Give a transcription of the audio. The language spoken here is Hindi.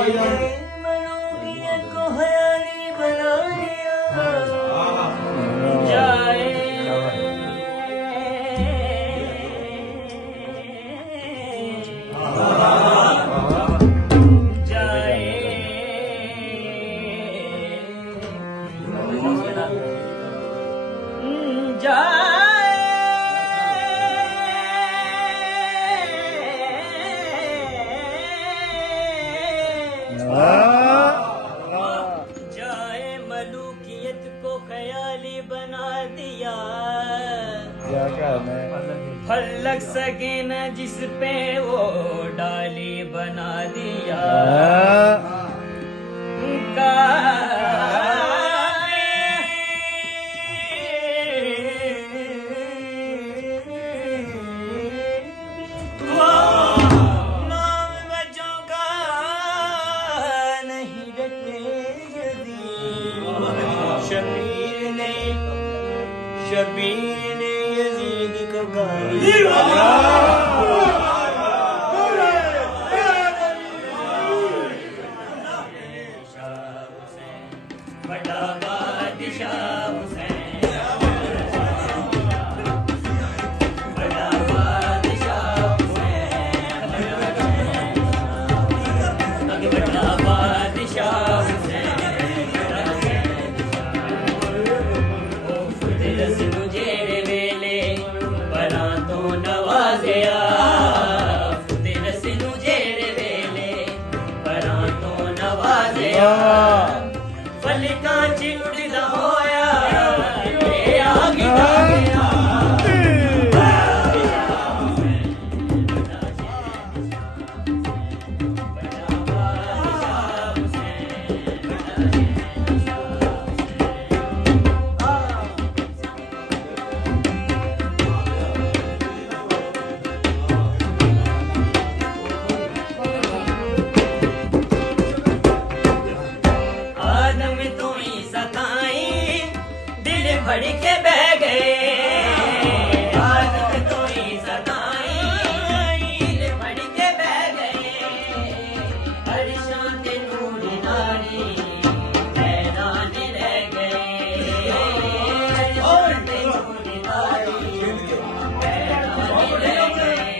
मलूमियत को हयाली बना दिया जाए जाए मलूकियत को ख्याली बना दिया फल लग सके न जिस पे वो डाली बना दिया शबीर ने यजीद को गाली बड़ा बादशाह हुसैन बड़ा बादशाह हुसैन बड़ा बादशाह फलिका चिड़दा होया आगे भड़ के बह गए आदत तो ही सताई भड़ के बह गए हर शांत नूर नारी हैरान रह गए और नूर नारी हैरान रह गए